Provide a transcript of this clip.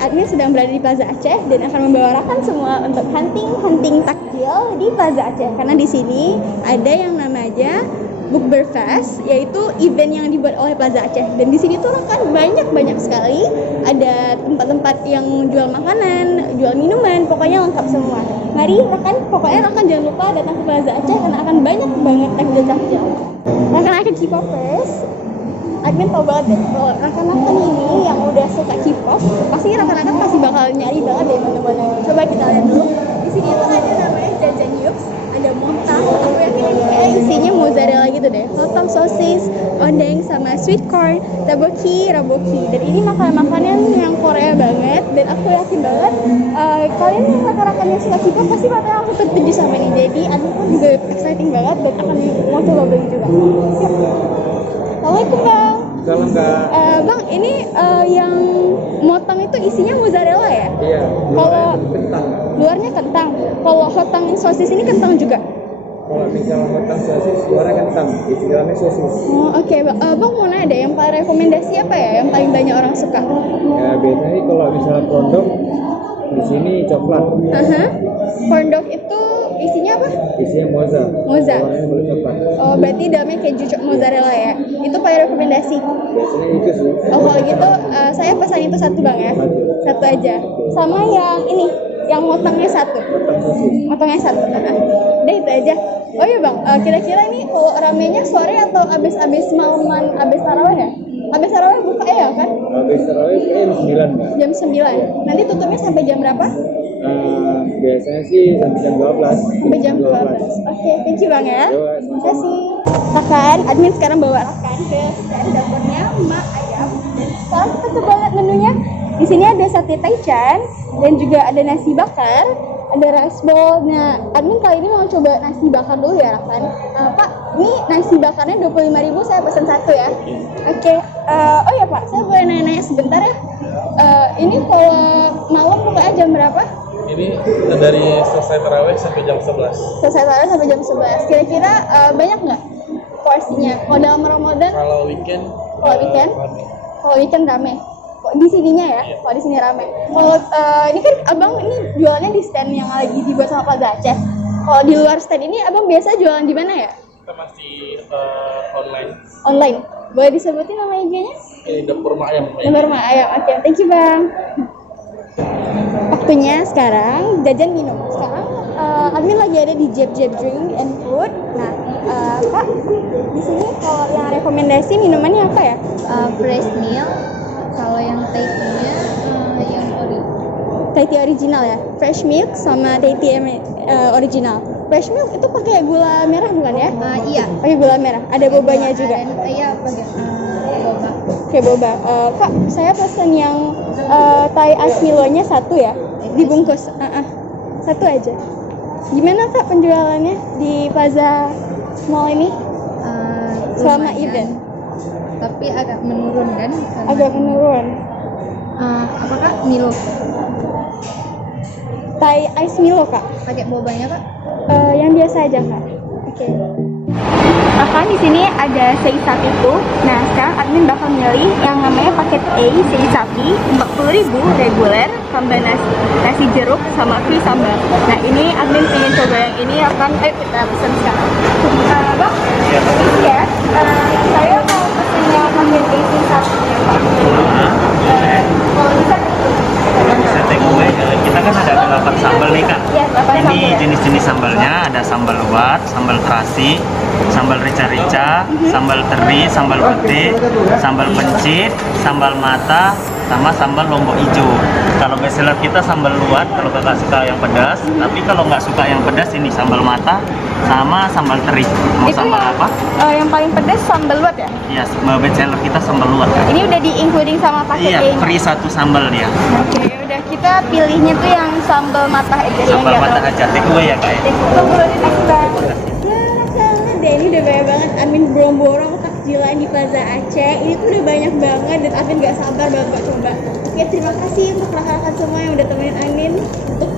admin sedang berada di Plaza Aceh dan akan membawa rekan semua untuk hunting takjil di Plaza Aceh. Karena di sini ada yang namanya Bukber Fest, yaitu event yang dibuat oleh Plaza Aceh. Dan di sini tuh kan banyak sekali, ada tempat-tempat yang jual makanan, jual minuman, pokoknya lengkap semua. Mari pokoknya rekan jangan lupa datang ke Plaza Aceh karena akan banyak banget takjil-takjil. Rekan-rekan K-popers, admin tau banget deh kalau rekan-rekan ini yang udah suka K-pop, pasti rekan-rekan pasti bakal nyari banget deh mana-mana. Coba kita lihat dulu. Di sini tuh ada namanya Jajan Yups, ada montang. Aku yakin ini kayak isinya mozzarella gitu deh. Hotdog, sosis, ondeng, sama sweet corn, raboki. Dan ini makanan-makanan yang Korea banget. Dan aku yakin banget kalian yang rekan-rekan yang suka K-pop pasti bakal langsung tertuju sama ini. Jadi admin pun juga exciting banget dan akan mau coba beli juga. Siap. Assalamualaikum Bang. Salam Kak. Bang, ini yang motong itu isinya mozzarella ya? Iya. Kalau Kentang. luarnya kentang. Kalau hotdog sosis ini kentang juga? Kalau misalnya kentang sosis, luarnya kentang, isi dalamnya sosis. Oh oke. Bang mau nanya deh, yang paling rekomendasi apa ya? Yang paling banyak orang suka? Ya biasanya kalau misalnya produk di sini coklat. Corn dog itu isinya apa? Isinya moza. Moza. Warnanya boleh coklat. Oh berarti dalamnya keju mozzarella ya? Itu paling rekomendasi? Biasanya itu sih. Oh kalau gitu saya pesan itu satu Bang ya? Satu aja. Sama yang ini, yang motongnya satu. Kentang sosis. Motongnya satu. Udah itu aja. Oh iya Bang, kira-kira ini kalau ramenya sore atau abis malaman, abis tarawih ya? Abis tarawih buka ya kan? Habis tarawih jam 9 Kak. Jam 9. Nanti tutupnya sampai jam berapa? Biasanya sih sampai jam 12. Sampai jam 12. Oke, thank you Bang ya. Yo, Terima kasih. Rekan, admin sekarang bawa rekan ke stand dapurnya Mak Ayam. Dan sekarang kita coba lihat menunya. Di sini ada sate taichan dan juga ada nasi bakar, ada rice bowl. Nah, admin kali ini mau coba nasi bakar dulu ya, rekan. Pak, ini nasi bakarnya 25.000, saya pesan satu ya. Oke. Oh ya Pak, saya boleh nanya-nanya sebentar ya. Ini kalau malam bukanya jam berapa? Ini dari selesai tarawih sampai jam 11. Selesai tarawih sampai jam 11. Kira-kira banyak nggak porsinya? Kalau dalam Ramadan? Kalau weekend? Kalau weekend? Rame. Kalau weekend rame. Di sininya ya? Iya. Kalau di sini rame. Kalau ini kan abang ini jualannya di stand yang lagi dibuat sama Plaza Aceh. Kalau di luar stand ini abang biasa jualan di mana ya? Kita masih online. Online. Boleh disebutin nama IG-nya? Ini dapur mak ayam. Nomor Mak Ayam. Oke, thank you Bang. Waktunya sekarang jajan minum. Sekarang admin lagi ada di Jeb Drink and Food. Nah, Kak, di sini kalau yang rekomendasi minumannya apa ya? Fresh milk. Kalau yang Thai-nya yang Thai tea original ya? Fresh milk sama Thai tea original. Fresh milk itu pakai gula merah bukan ya? iya. Pakai gula merah. Ada bobanya juga. Iya, pakai boba. Oke, boba. Kak, saya pesan yang Thai ice Milo-nya satu ya? Dibungkus. Satu aja. Gimana Kak penjualannya di Plaza Mall ini? Selama Lumayan. event? Tapi agak menurun kan? Agak menurun. Apakah Milo? Thai ice Milo Kak? Pakai bobanya Kak? Yang biasa aja Kak. Oke. Bahkan di sini ada sei sapi tuh. Nah, sekarang admin bakal milih yang namanya paket A sei sapi 40.000 reguler tambah nasi jeruk sama free sambal. Nah, ini admin pengen coba yang ini akan kita pesan sekarang. Bang, ya, saya mau pesan yang paket A sei sapi ya Pak. Kalau bisa Bisa take away. Kita kan ada 8 sambal nih Kak. ya, 8 Ini jenis-jenis sambalnya ada sambal luat, sambal terasi, sambal rica-rica, sambal teri, sambal pete, sambal pencit, sambal mata, sama sambal lombok hijau. Kalau bestseller kita sambal luat kalau kakak suka yang pedas, tapi kalau nggak suka yang pedas ini sambal mata sama sambal teri. Mau Itu sambal apa? yang paling pedas sambal luat ya? Iya, bestseller kita sambal luat Kak. Ini udah di-including sama paket Iya, A-nya. free satu sambal dia. Oke, udah kita pilihnya tuh yang sambal mata aja ya. Sambal mata aja, take away ya Kak ya. Tunggu next time. Ya, rasanya deh ini udah banyak banget admin borong-borong takjilan di Plaza Aceh. Ini tuh udah banyak banget dan admin gak sabar banget buat coba. Oke, terima kasih untuk rekan-rekan semua yang udah temenin admin untuk